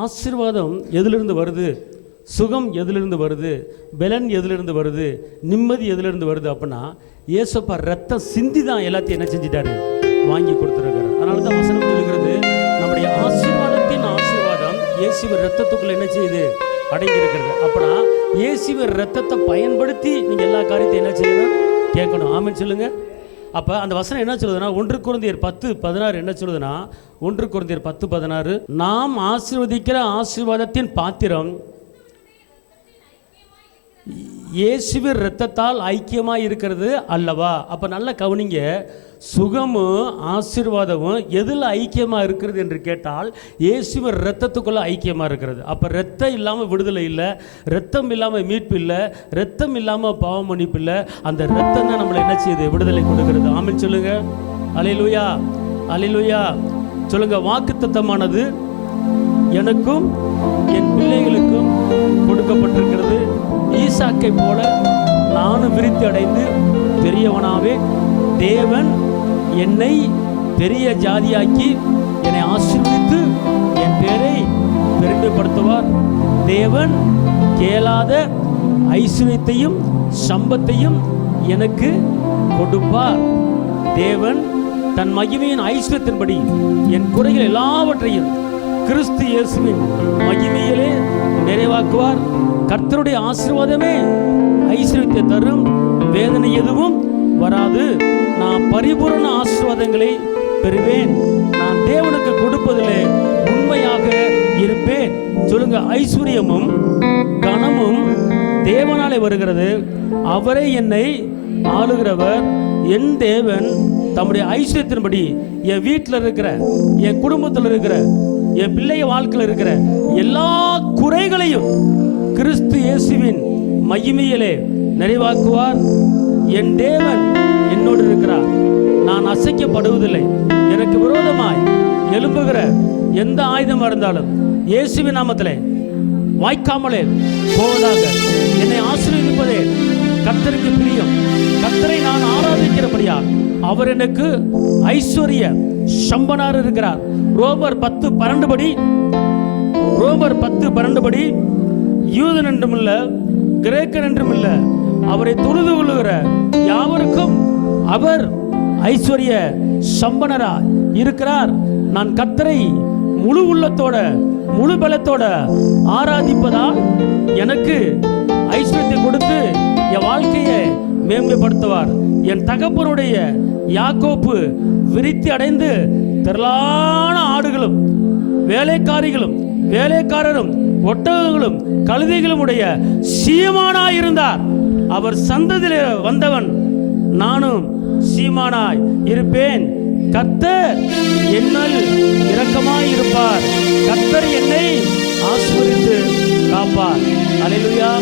ஆசீர்வாதம் எதிலிருந்து வருது, சுகம் எதிலிருந்து வருது, பலன் எதிலிருந்து வருது, நிம்மதி எதிலிருந்து வருது அப்படின்னா இயேசுப்பா ரத்தம் சிந்தி தான் எல்லாத்தையும் என்ன செஞ்சிட்டாரு, வாங்கி கொடுத்துருக்காரு. அதனால தான் வசனம் சொல்லுகிறது, நம்முடைய ஆசீர்வாதத்தின் ஆசீர்வாதம் இயேசுவின் ரத்தத்துக்குள்ள என்ன செய்யுது, அடங்கி இருக்கிறது. அப்படின்னா இயேசுவின் ரத்தத்தை பயன்படுத்தி நீங்கள் எல்லா காரியத்தையும் என்ன செய்யணும், கேட்கணும். ஆமென் சொல்லுங்க. அப்போ அந்த வசனம் என்ன சொல்லுதுன்னா 1 கொரிந்தியர் 10:16 என்ன சொல்லுதுன்னா 1 கொரிந்தியர் 10:16 நாம் ஆசீர்வதிக்கிற ஆசீர்வாதத்தின் பாத்திரம் இயேசுவின் இரத்தத்தால் ஐக்கியமாக இருக்கிறது அல்லவா. அப்போ நல்லா கவனிங்க, சுகமும் ஆசீர்வாதமும் எதில் ஐக்கியமாக இருக்கிறது என்று கேட்டால் இயேசுவின் இரத்தத்துக்குள்ளே ஐக்கியமாக இருக்கிறது. அப்போ இரத்தம் இல்லாமல் விடுதலை இல்லை, இரத்தம் இல்லாமல் மீட்பு இல்லை, இரத்தம் இல்லாமல் பாவ மன்னிப்பு இல்லை. அந்த இரத்தம் தான் நம்மளை என்ன செய்யுது, விடுதலை கொடுக்கிறது. ஆமென் சொல்லுங்க. அல்லேலூயா, அல்லேலூயா சொல்லுங்க. வாக்குத்தத்தமானது எனக்கும் என் பிள்ளைகளுக்கும் கொடுக்கப்பட்டிருக்கிறது. ஈசாக்கை போல நானும் விருத்தி அடைந்து பெரியவனாவே, தேவன் என்னை பெரிய ஜாதியாக்கி என்னை ஆசீர்வதித்து என் பேரை பெருமைப்படுத்துவார். தேவன் கேளாத ஐஸ்வர்யத்தையும் சம்பத்தையும் எனக்கு கொடுப்பார். தேவன் தன் மகிமையின் ஐஸ்வர்யத்தின்படி என் குறைகள் எல்லாவற்றையும் கிறிஸ்து இயேசுவின் மகிமையிலே நிறைவாக்குவார். கர்த்தருடைய ஆசீர்வாதமே ஐஸ்வர்யத்தை தரும், வேதனை எதுவும் வராது. நான் பரிபூரண ஆசீர்வாதங்களை பெறுவேன். நான் தேவனுக்கு கொடுப்பதிலே உண்மையாக இருப்பேன். சொல்லுங்க. ஐஸ்வர்யமும் கனமும் தேவனாலே வருகிறது. அவரே என்னை ஆளுகிறவர். என் தேவன் தம்முடைய ஐஸ்வர்யத்தின்படி என் வீட்டில் இருக்கிற, என் குடும்பத்தில் இருக்கிற, என் பிள்ளைய வாழ்க்கையில் இருக்கிற எல்லா குறைகளையும் கிறிஸ்து இயேசுவின் மகிமையிலே நிறைவாக்குவார். என் தேவன் என்னோடு இருக்கிறார். நான் அசைக்கப்படுவதில்லை. எனக்கு விரோதமாய் எழும்புகிற எந்த ஆயுதமாக இருந்தாலும் இயேசுவின் நாமத்திலே வாய்க்காமலே போவதாக. என்னை ஆசீர்வதிப்பதே கர்த்தருக்கு பிரியம். கர்த்தரை நான் ஆராதிக்கிறபடியால் அவர் எனக்கு ஐஸ்வர்ய சம்பனார் இருக்கிறார். ரோமர் 10:12 படி யூதன் என்றும் இல்லை, கிரேக்கன் என்றும் இல்லை, அவரை தொழுது கொள்ளுகிற யாவருக்கும் அவர் ஐஸ்வர்ய சம்பனரா இருக்கிறார். நான் கர்த்தரை முழு உள்ளத்தோட முழு பலத்தோட ஆராதிப்பதால் எனக்கு ஐஸ்வர்யத்தை கொடுத்து என் வாழ்க்கையை மேம்படுத்துவார். என் தகப்பனுடைய யாக்கோப்பு விருத்தி அடைந்து திரளான ஆடுகளும் வேலைக்காரிகளும் வேலைக்காரரும் ஒட்டகங்களும் கழுதைகளும் உடைய சீமானாய் இருந்தார். அவர் சந்ததியிலே வந்தவன், நானும் சீமானாய் இருப்பேன். கர்த்தர் என்னில் இரக்கமாய் இருப்பார். கர்த்தர் என்னை ஆசீர்வதித்து காப்பார். அல்லேலூயா.